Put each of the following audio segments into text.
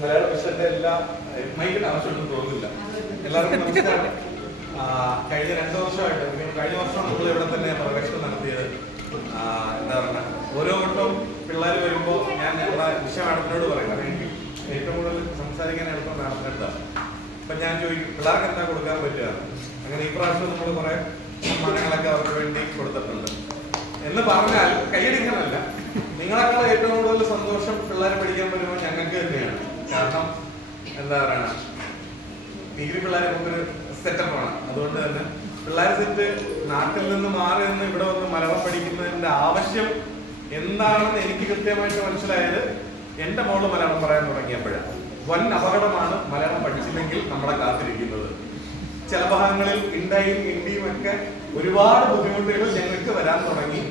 മലയാള വിഷയത്തെ എല്ലാ മൈക്കിന്റെ ആവശ്യമൊന്നും തോന്നുന്നില്ല. എല്ലാവർക്കും നമസ്കാരം. കഴിഞ്ഞ 2 വർഷമായിട്ട്, കഴിഞ്ഞ വർഷം നമ്മൾ ഇവിടെ തന്നെ പ്രവേശനം നടത്തിയത്. എന്താ പറയുക, ഓരോ വട്ടവും പിള്ളേർ വരുമ്പോൾ ഞാൻ ഞങ്ങളുടെ വിഷയം മാഡത്തിനോട് പറയും. കാരണം എനിക്ക് ഏറ്റവും കൂടുതൽ സംസാരിക്കാൻ എളുപ്പം മാഡത്തിനെടുത്താണ്. അപ്പം ഞാൻ ചോദിക്കും പിള്ളേർക്ക് എന്താ കൊടുക്കാൻ പറ്റുക. അങ്ങനെ ഈ പ്രാവശ്യം നമ്മൾ കുറെ സമ്മാനങ്ങളൊക്കെ അവർക്ക് വേണ്ടി കൊടുത്തിട്ടുണ്ട്. എന്ന് പറഞ്ഞാൽ കൈയടിക്കാനല്ല, നിങ്ങളെക്കാൾ ഏറ്റവും കൂടുതൽ സന്തോഷം പിള്ളേരെ പഠിക്കാൻ പറ്റുമ്പോൾ ഞങ്ങൾക്ക് തന്നെയാണ്. കാരണം എന്താ പറയണ, ഡിഗ്രി പിള്ളേരെ നമുക്കൊരു സെറ്റപ്പാണ്. അതുകൊണ്ട് തന്നെ പിള്ളേർ സെറ്റ് നാട്ടിൽ നിന്ന് മാറി നിന്ന് ഇവിടെ വന്ന് മലയാളം പഠിക്കുന്നതിന്റെ ആവശ്യം എന്താണെന്ന് എനിക്ക് കൃത്യമായിട്ട് മനസ്സിലായത് എന്റെ മോള് മലയാളം പറയാൻ തുടങ്ങിയപ്പോഴാണ്. വൻ അപകടമാണ് മലയാളം പഠിച്ചില്ലെങ്കിൽ നമ്മളെ കാത്തിരിക്കുന്നത്. ചില ഭാഗങ്ങളിൽ ഇന്ത്യയും ഒക്കെ ഒരുപാട് ബുദ്ധിമുട്ടുകൾ ഞങ്ങൾക്ക് വരാൻ തുടങ്ങി.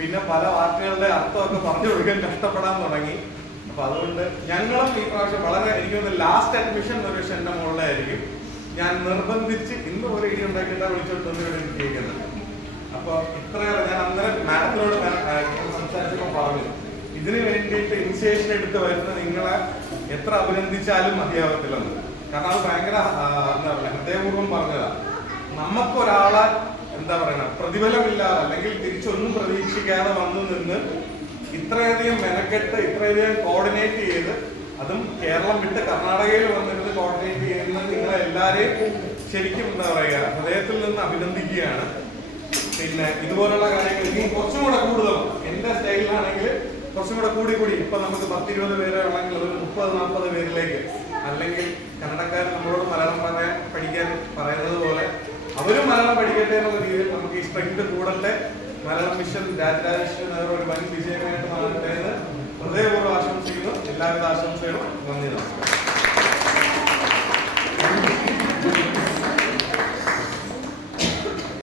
പിന്നെ പല വാക്കുകളുടെ അർത്ഥമൊക്കെ പറഞ്ഞു കൊടുക്കാൻ കഷ്ടപ്പെടാൻ തുടങ്ങി. അപ്പൊ അതുകൊണ്ട് ഞങ്ങളും ഈ പ്രാവശ്യം വളരെ, എനിക്ക് തോന്നുന്നു ലാസ്റ്റ് അഡ്മിഷൻ ഒരു പക്ഷെ എന്റെ മോളുടെ ആയിരിക്കും. ഞാൻ നിർബന്ധിച്ച് ഇന്ന് പോലെ ഇടി ഉണ്ടാക്കിയിട്ടാ വിളിച്ചോണ്ട് കേൾക്കുന്നത്. അപ്പൊ ഇത്രയേറെ ഞാൻ അന്നേരം മാഡത്തിനോട് സംസാരിച്ചപ്പോൾ പറഞ്ഞു, ഇതിനു വേണ്ടിയിട്ട് ഇനിഷ്യേഷൻ എടുത്ത് വരുന്ന നിങ്ങളെ എത്ര അഭിനന്ദിച്ചാലും മതിയാവത്തില്ലെന്ന്. കാരണം അത് ഭയങ്കര എന്താ പറയുക, ഹൃദയപൂർവ്വം പറഞ്ഞതാ. നമുക്കൊരാളെ എന്താ പറയുക, പ്രതിഫലമില്ലാതെ അല്ലെങ്കിൽ തിരിച്ചൊന്നും പ്രതീക്ഷിക്കാതെ വന്നു നിന്ന് ഇത്രയധികം മെനക്കെട്ട് ഇത്രയധികം കോർഡിനേറ്റ് ചെയ്ത്, അതും കേരളം വിട്ട് കർണാടകയിൽ വന്നിരുന്ന് കോർഡിനേറ്റ് ചെയ്യുന്ന നിങ്ങളെ എല്ലാവരെയും ശരിക്കും എന്താ പറയുക, ഹൃദയത്തിൽ നിന്ന് അഭിനന്ദിക്കുകയാണ്. പിന്നെ ഇതുപോലുള്ള കാര്യങ്ങൾ ഇനി കുറച്ചും കൂടെ കൂടുതൽ എന്റെ സ്റ്റൈലിലാണെങ്കിൽ കുറച്ചും കൂടെ കൂടി ഇപ്പൊ നമുക്ക് 10-20 പേരെ ഉള്ളെങ്കിൽ ഒരു 30-40 പേരിലേക്ക്, അല്ലെങ്കിൽ കന്നഡക്കാർ നമ്മളോട് മലയാളം പഠിക്കാൻ പറയുന്നത് പോലെ അവരും മലയാളം പഠിക്കട്ടെ എന്നുള്ള രീതിയിൽ നമുക്ക് ഈ സ്ട്രെങ്ത് കൂടട്ടെ. മലയാളം മിഷൻ രാജരാജേശ്വരി നഗർ ഒരു വൻ വിജയമായിട്ട് മാറട്ടെ എന്ന് ഹൃദയപൂർവ്വം ആശംസിക്കുന്നു. എല്ലാവിധ ആശംസകളും.